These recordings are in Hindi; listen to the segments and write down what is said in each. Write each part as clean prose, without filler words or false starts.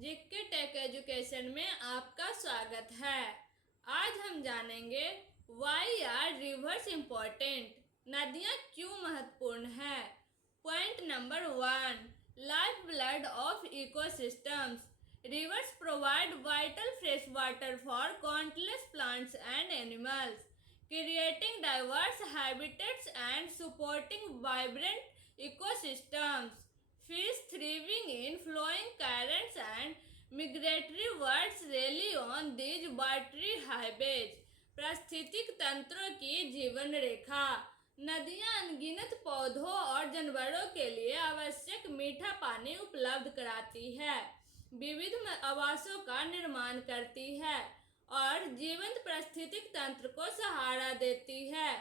जीके टेक एजुकेशन में आपका स्वागत है। आज हम जानेंगे वाई आर रिवर्स इम्पोर्टेंट, नदियाँ क्यों महत्वपूर्ण है। Point number 1, life blood of ecosystems. Rivers provide vital fresh water for countless plants and animals, creating diverse habitats and supporting vibrant ecosystems. Fish thriving in flowing currents and migratory birds rely on these watery highways. पारिस्थितिक तंत्रों की जीवन रेखा। नदियां अनगिनत पौधों और जानवरों के लिए आवश्यक मीठा पानी उपलब्ध कराती है, विविध आवासों का निर्माण करती है और जीवंत पारिस्थितिक तंत्र को सहारा देती है।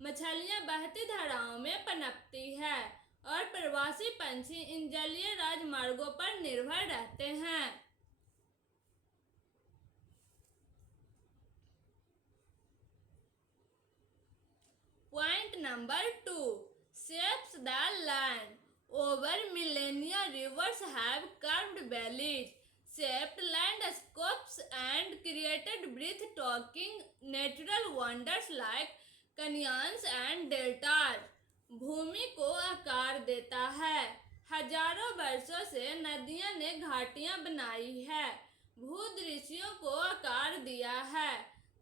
मछलियां बहती धाराओं में पनपती है और प्रवासी पंछी इन जलीय राजमार्गों पर निर्भर रहते हैं। Point number 2, shapes the land. Over millennia, rivers have carved valleys, shaped landscapes, and created breathtaking natural wonders like canyons and deltas. भूमि को आकार देता है। हजारों वर्षों से नदियां ने घाटियां बनाई है, भूदृश्यों को आकार दिया है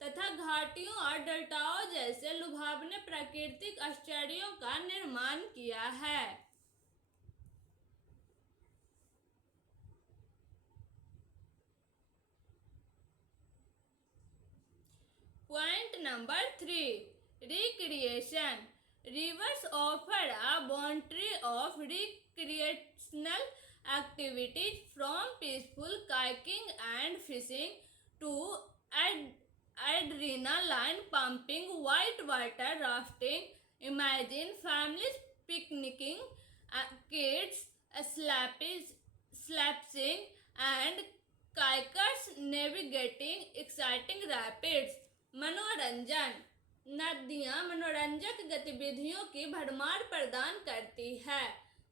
तथा घाटियों और डेल्टाओं जैसे लुभावने प्राकृतिक आश्चर्यों का निर्माण किया है। Point number 3, recreation. Rivers offer a bounty of recreational activities from peaceful kayaking and fishing to adrenaline pumping whitewater rafting. Imagine families picnicking, kids splashing, and kayakers navigating exciting rapids. मनोरंजन। नदियां मनोरंजक गतिविधियों की भरमार प्रदान करती है।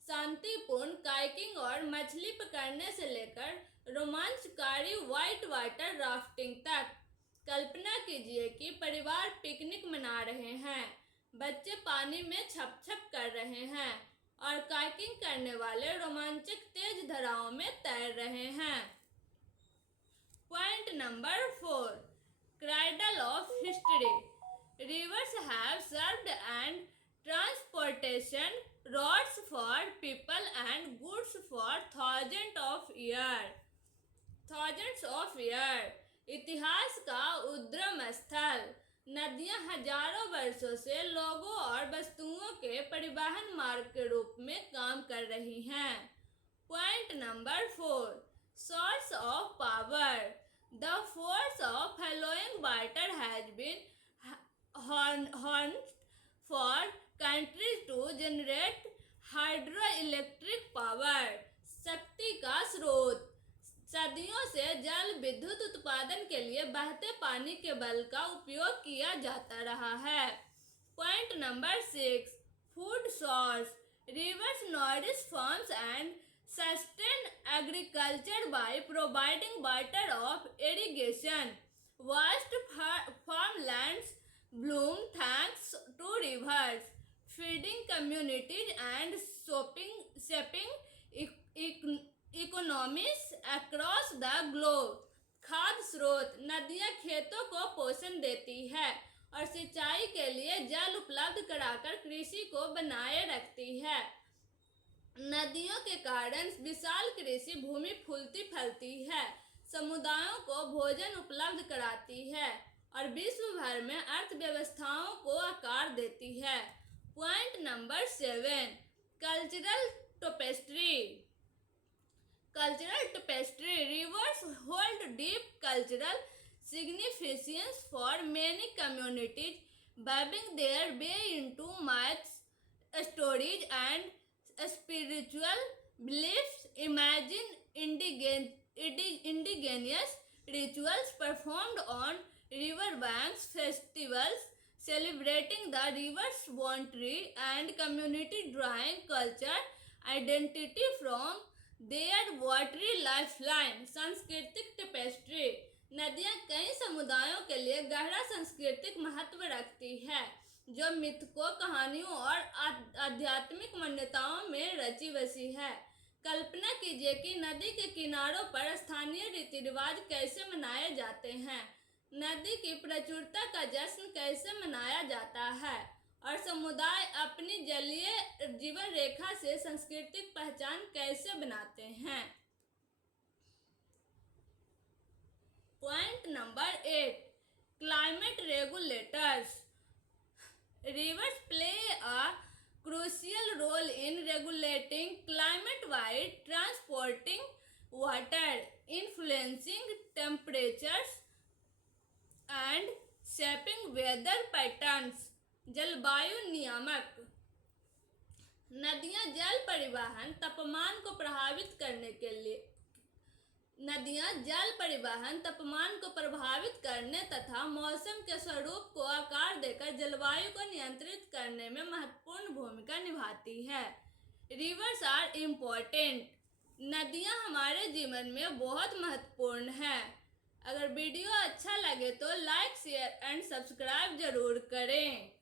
शांतिपूर्ण काइकिंग और मछली पकड़ने से लेकर रोमांचकारी व्हाइट वाटर राफ्टिंग तक। कल्पना कीजिए कि परिवार पिकनिक मना रहे हैं, बच्चे पानी में छप छप कर रहे हैं और काइकिंग करने वाले रोमांचक तेज धाराओं में तैर रहे हैं। Point number 4, cradle of history. Rivers have served and transportation routes for people and goods for thousands of years. इतिहास का उद्गम स्थल। नदियां हजारों वर्षों से लोगों और वस्तुओं के परिवहन मार्ग के रूप में काम कर रही हैं। Point number 4, source of power. The force of flowing water has been harnessed for countries to generate hydroelectric power. शक्ति का स्रोत। सदियों से जल विद्युत उत्पादन के लिए बहते पानी के बल का उपयोग किया जाता रहा है। Point number 6, food source. Rivers nourish farms and sustain agriculture by providing water of irrigation. Vast farmlands bloom thanks to rivers, feeding communities and shaping economies across the globe. खाद्य स्रोत। नदियां खेतों को पोषण देती है और सिंचाई के लिए जल उपलब्ध कराकर कृषि को बनाए रखती है। नदियों के कारण विशाल कृषि भूमि फूलती फलती है, समुदायों को भोजन उपलब्ध कराती है और विश्व भर में अर्थव्यवस्थाओं को आकार देती है। Point number 7, cultural tapestry. Rivers hold deep cultural significance for many communities, weaving their way into myths, stories, and spiritual beliefs. Imagine indigenous rituals performed on riverbanks, festivals celebrating the river's bounty, and community drawing culture identity from their watery lifeline, सांस्कृतिक टेपेस्ट्री। नदियां कई समुदायों के लिए गहरा सांस्कृतिक महत्व रखती है, जो मिथकों, कहानियों और आध्यात्मिक मान्यताओं में रची बसी है। कल्पना कीजिए कि नदी के किनारों पर स्थानीय रीति रिवाज कैसे मनाए जाते हैं, नदी की प्रचुरता का जश्न कैसे मनाया जाता है, और समुदाय अपनी जलीय जीवन रेखा से सांस्कृतिक पहचान कैसे बनाते हैं। Point number 8, climate regulators. Rivers play a crucial role in regulating climate by transporting water, influencing temperatures, and shaping weather patterns. जलवायु नियामक। नदियां जल परिवहन तापमान को प्रभावित करने के लिए तथा मौसम के स्वरूप को आकार देकर जलवायु को नियंत्रित करने में महत्वपूर्ण भूमिका निभाती है। Rivers are important. नदियां हमारे जीवन में बहुत महत्वपूर्ण है। अगर वीडियो अच्छा लगे तो लाइक, शेयर एंड सब्सक्राइब जरूर करें।